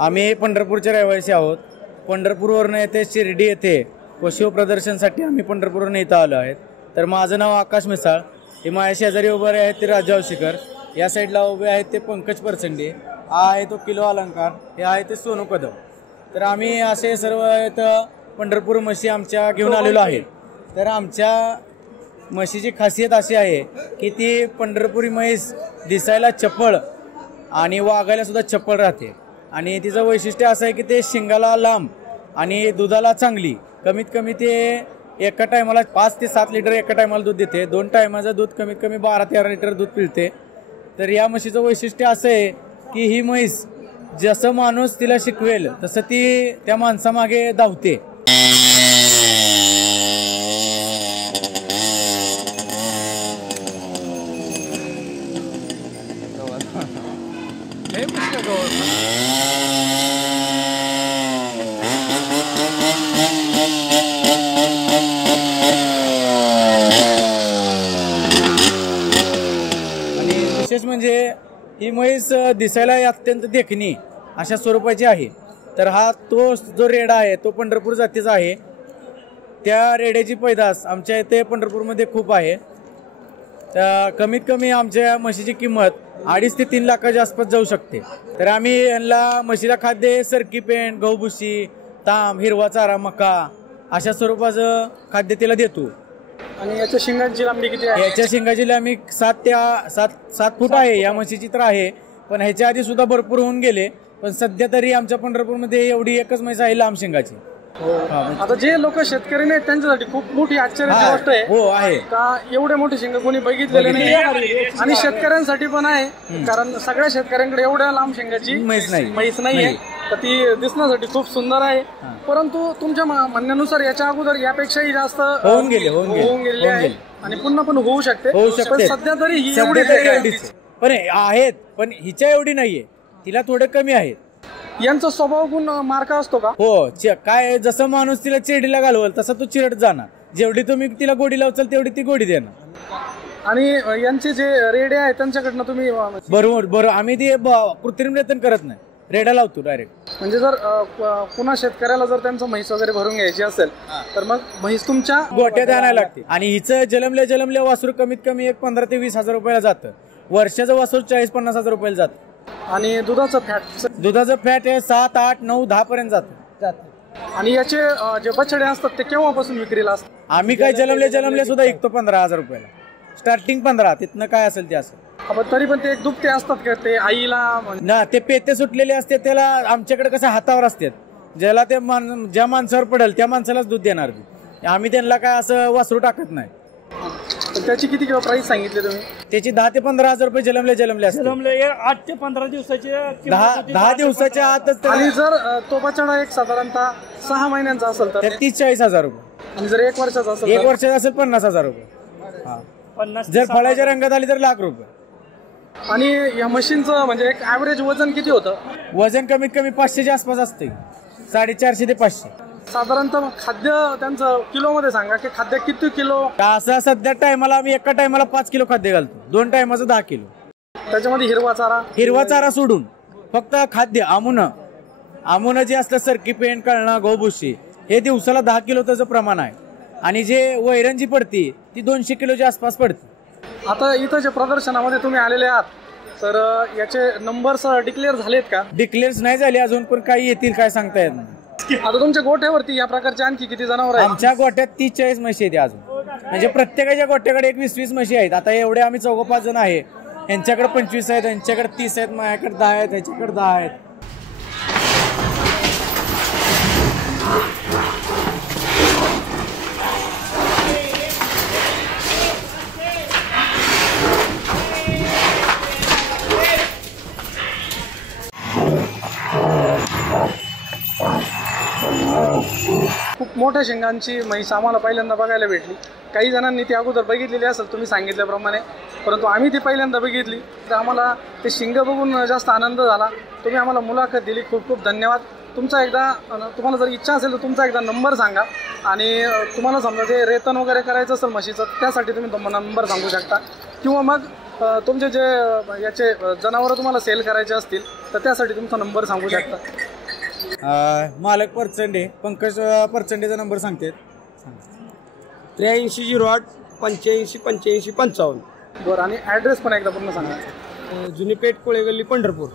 आम्ही पंढरपूरचे रहिवासी आहोत. पंढरपूरवरून येथे शिर्डी येथे पशु प्रदर्शनसाठी आम्ही पंढरपूरवरून इथं आलो आहेत. तर माझं नाव आकाश मिसाळ. हे माझ्या शेजारी उभे आहेत ते राजा शिखर. या साईडला उभे आहेत ते पंकज परचंडे. हा आहे तो किलो अलंकार. हे आहे ते सोनू कदम. तर आम्ही असे सर्व इथं पंढरपूर म्हशी आमच्या घेऊन आलेलो आहे. तर आमच्या म्हशीची खासियत अशी आहे की ती पंढरपुरी म्हैस दिसायला चपळ आणि वागायला सुद्धा चपळ राहते. आणि तिचं वैशिष्ट्य असं आहे की ते शिंगाला लांब आणि दुधाला चांगली. कमीत कमी ते एका टायमाला 5 ते 7 लिटर एका टायमाला दूध देते. 2 टायमाचं दूध कमीत कमी 12-13 लिटर दूध पिळते. तर या म्हशीचं वैशिष्ट्य असं आहे की ही म्हैस जसं माणूस तिला शिकवेल तसं ती त्या माणसामागे धावते. विशेष म्हणजे ही म्हैस दिसायला अत्यंत देखणी अशा स्वरूपाची आहे. तर हा तो जो रेडा आहे तो पंढरपूर जातीचा आहे. त्या रेड्याची पैदास आमच्या इथे पंढरपूरमध्ये खूप आहे. कमीत कमी आमच्या म्हशीची किंमत 2.5 ते 3 लाखाच्या आसपास जाऊ शकते. तर आम्ही यांना म्हशीला खाद्य सरकी पेंड, गहूभुशी, तांब, हिरवा चारा, मका अशा स्वरूपाचं खाद्य तिला देतो. आणि याच्या शिंगांची लांबी किती आहे? याच्या शिंगाची लांबी 7 फूट आहे. या म्हशीची तर आहे, पण ह्याच्या आधी सुद्धा भरपूर होऊन गेले. पण सध्या तरी आमच्या पंढरपूरमध्ये एवढी एकच म्हैस आहे लांब शिंगाची. आता जे लोक शेतकरी नाही त्यांच्यासाठी खूप मोठी आश्चर्याची गोष्ट आहे. हो आहे का एवढे मोठे शिंग कोणी बघितलेले नाही. आणि शेतकऱ्यांसाठी पण आहे, कारण सगळ्या शेतकऱ्यांकडे एवढ्या लांब शिंगाची म्हैस नाहीये. तर ती दिसण्यासाठी खूप सुंदर आहे. परंतु तुमच्या म्हणण्यानुसार याच्या अगोदर यापेक्षाही जास्त होऊन गेले आहे आणि पुन्हा पण होऊ शकते. पण सध्या तरी ही एवढीच पण आहेत, पण हिच्या एवढी नाहीये. तिला थोडं कमी आहेत. यांचा स्वभाव गुण मार्का असतो का? हो. काय जसं माणूस तिला चिरडीला घालवल तसं तो चिरड जाणार. जेवढी तुम्ही तिला गोडी लावचाल तेवढी ती गोडी देणार. आणि यांचे जे रेडे आहेत त्यांच्याकडनं तुम्ही बरोबर आम्ही ते कृत्रिम रेतन करत नाही, रेडा लावतो डायरेक्ट. म्हणजे जर पुन्हा शेतकऱ्याला जर त्यांचं म्हैस वगैरे भरून घ्यायची असेल तर मग म्हैस तुमच्या गोट्यात आणायला लागते. आणि हिचं जलमल्या वासरू कमीत कमी 15 ते 20 हजार रुपयाला जातं. वर्षाचं वासरू 40-50 हजार रुपयाला जातं. आणि दुधाचं फॅट हे 7, 8, 9, 10 पर्यंत जातं. आणि याचे जे बछडे असतात ते केव्हापासून विक्रीला असतात? आम्ही काय जलमले सुद्धा विकतो 15,000 रुपयाला. स्टार्टिंग 15, तिथनं काय असेल ते असेल. तरी पण ते एक दुभते असतात का ते आईला ना? ते पेते सुटलेले असते त्याला आमच्याकडे कसं हातावर असतात. ज्याला ते ज्या माणसावर पडेल त्या माणसालाच दूध देणार. आम्ही त्यांना काय असं वासरू टाकत नाही. त्याची किती प्राइस सांगितले तुम्ही? त्याची 10 ते 15 हजार रुपये जलमले 8 ते 15 दिवसाचे 10 दिवसाच्या आतच. आणि जर तो बछडा एक साधारणतः 6 महिन्यांचा असेल तर 30-40 हजार रुपये. आणि जर 1 वर्षाचा असेल 1 वर्षाचा असेल 50 हजार रुपये. जर फळाच्या रंगात आली तर लाख रुपये. आणि या मशीनचं म्हणजे एक ऍव्हरेज वजन किती होतं? वजन कमीत कमी 500च्या आसपास असते. 450 ते 500. साधारणतः खाद्य त्यांचं किलो मध्ये सांगा की खाद्य किती किलो? असं सध्या टायमाला आम्ही एका टायमाला 5 किलो खाद्य घालतो. 2 टायमाचं 10 किलो. त्याच्यामध्ये हिरवा चारा सोडून फक्त खाद्य आमुनं जे असतं सरकी पेंड, कळणा, गहूभुशी हे दिवसाला 10 किलो त्याचं प्रमाण आहे. आणि जे वैरण जी पडती ती 200 किलोच्या आसपास पडते. आता इथं जे प्रदर्शनामध्ये तुम्ही आलेले आहात तर याचे नंबर्स डिक्लेअर झालेत का? डिक्लेअर नाही झाले अजून, पण काही येतील काय सांगता येत नाही. आता तुमच्या गोठ्यावरती या प्रकारचे आणखी किती जनावर आहेत? आमच्या गोठ्यात 30-40 म्हशी आहेत अजून. म्हणजे प्रत्येकाच्या गोठ्याकडे 20-20 म्हशी आहेत. आता एवढे आम्ही 4-5 जण आहे. यांच्याकडे 25 आहेत, यांच्याकडे 30 आहेत, माझ्याकडे 10 आहेत, ह्याच्याकडे 10 आहेत. खूप मोठ्या शिंगांची म्हैस आम्हाला पहिल्यांदा बघायला भेटली. काही जणांनी ती अगोदर बघितलेली असेल तुम्ही सांगितल्याप्रमाणे, परंतु आम्ही ती पहिल्यांदा बघितली. तर आम्हाला ते शिंग बघून जास्त आनंद झाला. तुम्ही आम्हाला मुलाखत दिली, खूप खूप धन्यवाद. तुम्हाला जर इच्छा असेल तर तुमचा एकदा नंबर सांगा. आणि तुम्हाला समजा ते रेतन वगैरे करायचं असेल म्हशीचं त्यासाठी तुम्ही नंबर सांगू शकता. किंवा मग तुमचे जे याचे जनावर तुम्हाला सेल करायचे असतील तर त्यासाठी तुमचा नंबर सांगू शकता? मालक परचंडे, पंकज परचंडेचा नंबर सांगते. 8308 85 85 55. बरं, आणि ॲड्रेस पण एकदा पूर्ण सांगा. जुनी पेठ कोळेगल्ली पंढरपूर,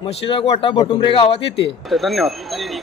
म्हशीचा गोठा भटुंबरे गावात येते. धन्यवाद.